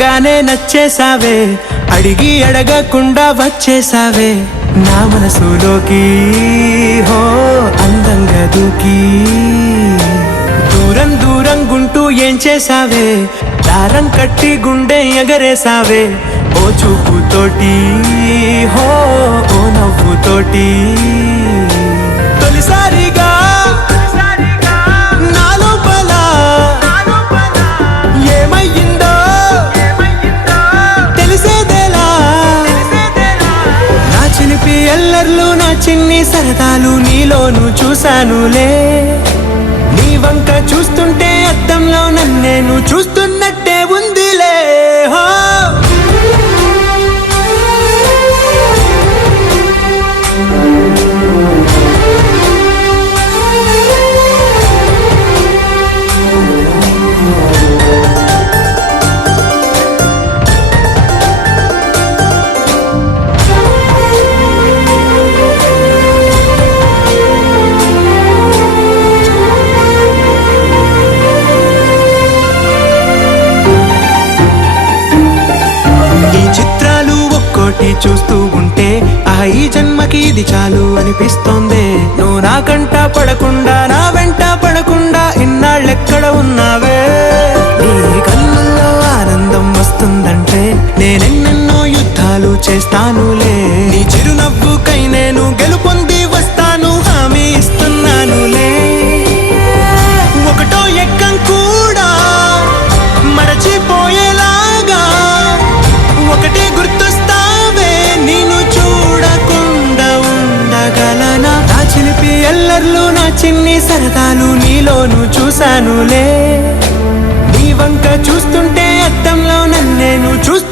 చూడంగానే నచ్చేసావే, అడిగి అడగకుండా వచ్చేసావే నా మనసులోకి. హో అందంగా దూకి దూరం దూరం గుంటూ ఏం చేసావే, దారం కట్టి గుండె ఎగరేసావే ఓ చూపుతోటి. హో ఓ నవ్వుతోటి తొలిసారిగా నా లోపల ఏమయ్యిందో తెలిసేదేలా. నా చిలిపి ఎల్లర్లు నా చిన్ని సరదాలు నీలోను చూశానులే. నీ వంక చూస్తుంటే అద్దంలో నన్నేను చూస్తున్నట్టే ఉందిలే. హో చూస్తూ ఉంటే ఈ జన్మకి ఇది చాలు అనిపిస్తోంది. నువ్వు నా కంట పడకుండా నా వెంట పడకుండా ఇన్నాళ్ళెక్కడ ఉన్నావే. నీ కళ్ళల్లో ఆనందం వస్తుందంటే నేనెన్నెన్నో యుద్ధాలు చేస్తానులే. నీ చిరునవ్వుకై నేను గెలుపొంది వస్తాను హామీ ఇస్తున్నానులే. ఒకటో ఎక్కం కూడా మరచిపోయేలాగా ఒకటే గుర్తొస్తావే, నిన్ను చూడకుండా ఉండగలనా. నా చిలిపి ఎల్లర్లు నా చిన్ని సరదాలు నీలోను చూశానులే. నీ వంక చూస్తుంటే అద్దంలో నన్నేను చూస్తూ